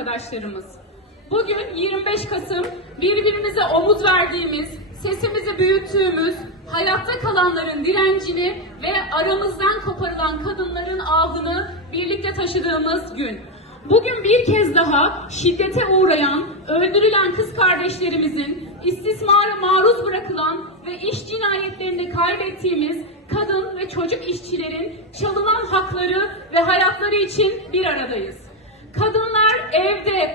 arkadaşlarımız. Bugün 25 Kasım birbirimize omuz verdiğimiz, sesimizi büyüttüğümüz, hayatta kalanların direncini ve aramızdan koparılan kadınların ahını birlikte taşıdığımız gün. Bugün bir kez daha şiddete uğrayan, öldürülen kız kardeşlerimizin, istismara maruz bırakılan ve iş cinayetlerini kaybettiğimiz kadın ve çocuk işçilerin çalınan hakları ve hayatları için bir aradayız.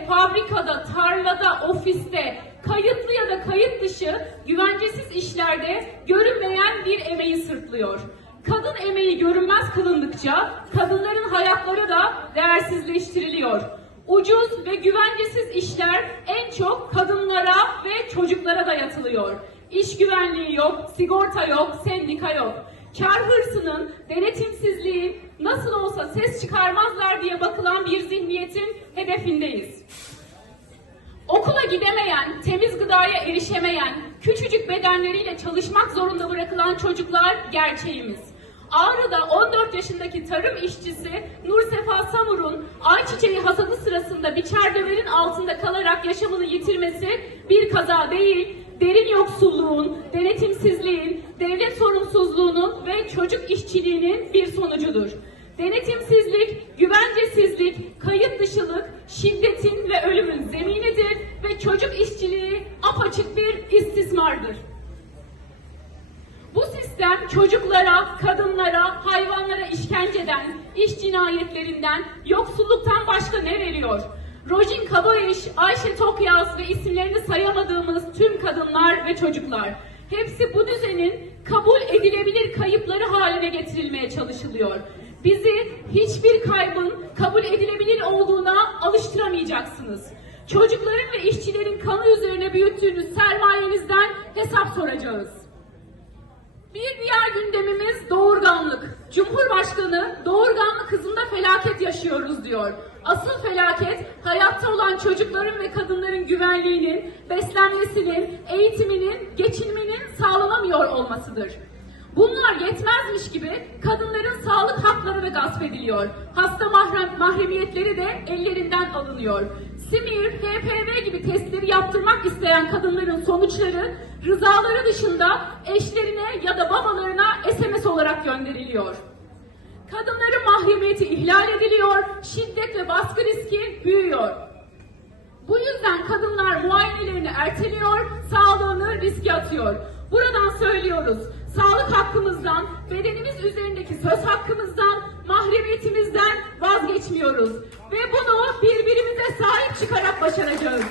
Fabrikada, tarlada, ofiste, kayıtlı ya da kayıt dışı güvencesiz işlerde görünmeyen bir emeği sırtlıyor. Kadın emeği görünmez kılındıkça kadınların hayatları da değersizleştiriliyor. Ucuz ve güvencesiz işler en çok kadınlara ve çocuklara dayatılıyor. İş güvenliği yok, sigorta yok, sendika yok. Kar hırsının, denetimsizliğin nasıl olsa ses çıkarmazlar diye bakılan bir zihniyetin hedefindeyiz. Okula gidemeyen, temiz gıdaya erişemeyen, küçücük bedenleriyle çalışmak zorunda bırakılan çocuklar gerçeğimiz. Ağrı'da 14 yaşındaki tarım işçisi Nursefa Samur'un ayçiçeği hasadı sırasında biçer döverin altında kalarak yaşamını yitirmesi bir kaza değil, derin yoksulluğun, denetimsizliğin, devlet sorumsuzluğunun ve çocuk işçiliğinin bir sonucudur. Denetimsizlik, güvencesizlik, kayıt dışılık, şiddetin ve ölümün zeminidir çocuk işçiliği apaçık bir istismardır. Bu sistem çocuklara, kadınlara, hayvanlara işkenceden, iş cinayetlerinden, yoksulluktan başka ne veriyor? Rojin Kabayiş, Ayşe Tokyaz ve isimlerini sayamadığımız tüm kadınlar ve çocuklar. Hepsi bu düzenin kabul edilebilir kayıpları haline getirilmeye çalışılıyor. Bizi hiçbir kaybın kabul edilebilir olduğuna alıştıramayacaksınız. Çocukların ve işçilerin kanı üzerine büyüttüğünüz sermayenizden hesap soracağız. Bir diğer gündemimiz doğurganlık. Cumhurbaşkanı doğurganlık hızında felaket yaşıyoruz diyor. Asıl felaket hayatta olan çocukların ve kadınların güvenliğinin, beslenmesinin, eğitiminin, geçinmenin sağlanamıyor olmasıdır. Bunlar yetmezmiş gibi kadınların sağlık hakları da gasp ediliyor. Hasta mahrem, mahremiyetleri de ellerinden alınıyor. Simir, HPV gibi testleri yaptırmak isteyen kadınların sonuçları rızaları dışında eşlerine ya da babalarına SMS olarak gönderiliyor. Kadınların mahremiyeti ihlal ediliyor, şiddet ve baskı riski büyüyor. Bu yüzden kadınlar muayenelerini erteliyor, sağlığını riske atıyor. Buradan söylüyoruz, sağlık hakkımızdan, bedenimiz üzerindeki söz hakkımızdan, mahremiyetimizden vazgeçmiyoruz. Ve bunu birbirimize sahip çıkarak başaracağız.